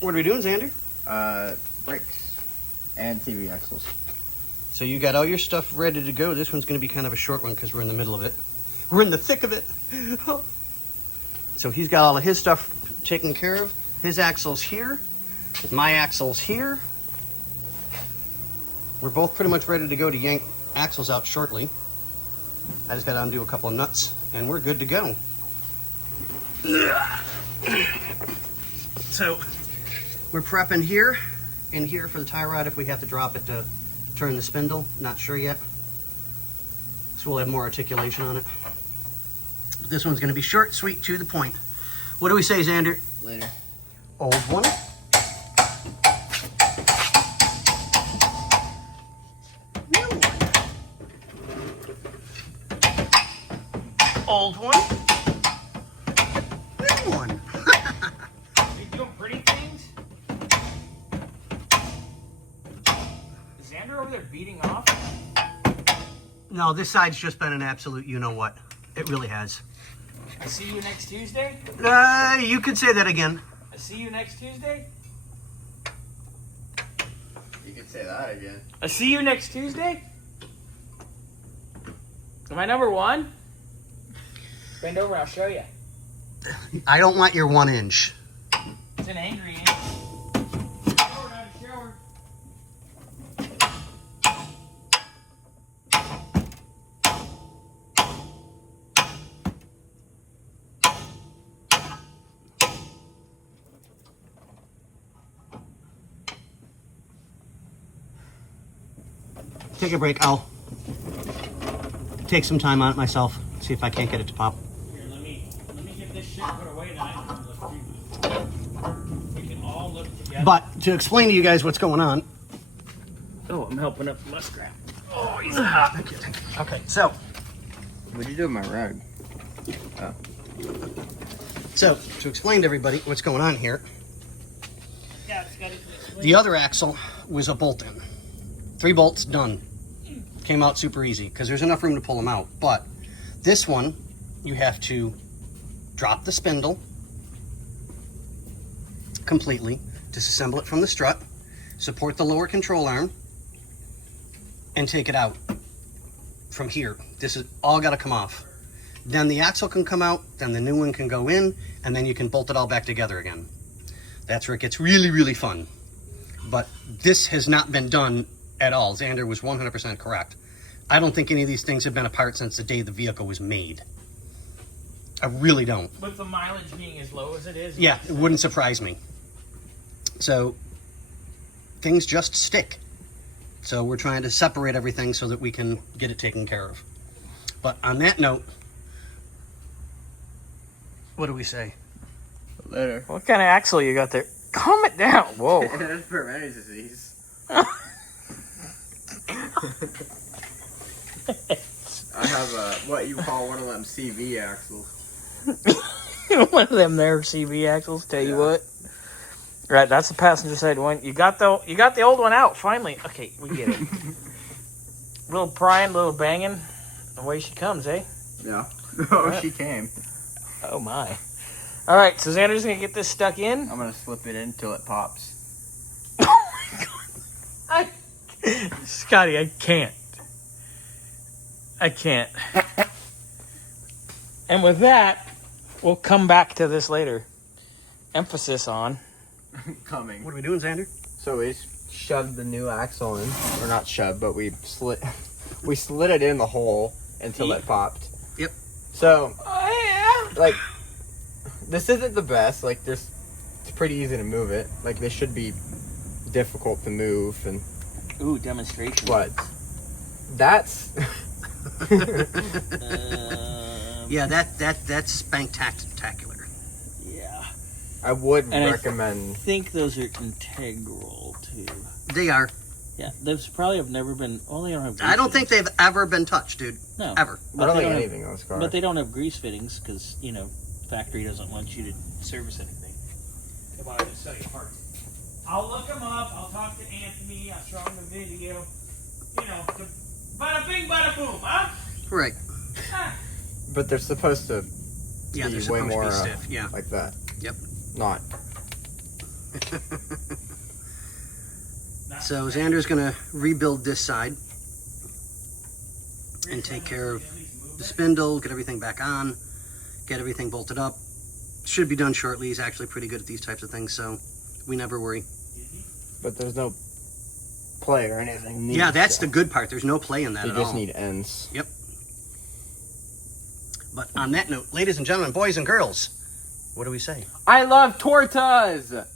What are we doing, Xander? Brakes and TV axles. So you got all your stuff ready to go. This one's going to be kind of a short one because we're in the middle of it. We're in the thick of it. So he's got all of his stuff taken care of. His axle's here. My axle's here. We're both pretty much ready to go to yank axles out shortly. I just got to undo a couple of nuts and we're good to go. So we're prepping here and here for the tie rod if we have to drop it to turn the spindle. Not sure yet. So we'll have more articulation on it. But this one's going to be short, sweet, to the point. What do we say, Xander? Later. Old one. New one. Old one. New one. Are you doing pretty things? Is Xander over there beating off? No, this side's just been an absolute you-know-what. It really has. I see you next Tuesday? You could say that again. I see you next Tuesday? You can say that again. I see you next Tuesday? Am I number one? Bend over, I'll show you. I don't want your 1 inch. It's an angry inch. Shower, not a shower. Take a break. I'll take some time on it myself. See if I can't get it to pop. Here, let me get this shit put away and I can look through. We can all look together. But to explain to you guys what's going on. Oh, I'm helping up the muskrat. Oh, he's hot. Thank you. Okay, so What'd you do with my rug? Oh. So, to explain to everybody what's going on here, Yeah, it's got it. the other axle was a bolt-in. 3 bolts, done. Came out super easy because there's enough room to pull them out. But this one, you have to drop the spindle completely, disassemble it from the strut, support the lower control arm, and take it out from here. This is all got to come off. Then the axle can come out, then the new one can go in, and then you can bolt it all back together again. That's where it gets really, really fun. But this has not been done at all. Xander was 100% correct. I don't think any of these things have been apart since the day the vehicle was made. I really don't. With the mileage being as low as it is. Yeah, it wouldn't surprise me. So, things just stick. So we're trying to separate everything so that we can get it taken care of. But on that note, what do we say? Later. What kind of axle you got there? Calm it down. Whoa. That's preventative disease. I have what you call one of them CV axles. One of them there CV axles. Tell you what. Right, that's the passenger side one. You got the old one out finally. Okay, we get it. Little prying, little banging. Away she comes, eh? Yeah. Oh, Right. she came. Oh my. All right, so Xander's gonna get this stuck in. I'm gonna slip it in until it pops. Scotty, I can't. And with that, we'll come back to this later. Emphasis on. Coming. What are we doing, Xander? So we shoved the new axle in, or not shoved, but we slid it in the hole until it popped. Yep. So, Oh, like, this isn't the best. Like, it's pretty easy to move it. Like, this should be difficult to move, and yeah. Ooh, demonstration. but that's Yeah, that's spectacular. Yeah. I would And I recommend. think those are integral too. They are. Yeah, those probably have never been. Well, they don't have. Grease I don't think fittings. they've ever been touched, dude. No. Ever. I don't they think have- anything on this car. But they don't have grease fittings because factory doesn't want you to service anything. Come on, I just sell you parts. I'll look them up. I'll talk to Anthony. I'll show him the video. Bada bing, bada boom, huh? Right. But they're supposed to Yeah, be they're way supposed more to be stiff. Yeah. like that. Yep. Not. So Xander's gonna rebuild this side and take care of the spindle, get everything back on, get everything bolted up. Should be done shortly. He's actually pretty good at these types of things, so we never worry. But there's no play or anything. Yeah, that's the good part. There's no play in that You at all. just need ends. Yep. But on that note, ladies and gentlemen, boys and girls, what do we say? I love tortas!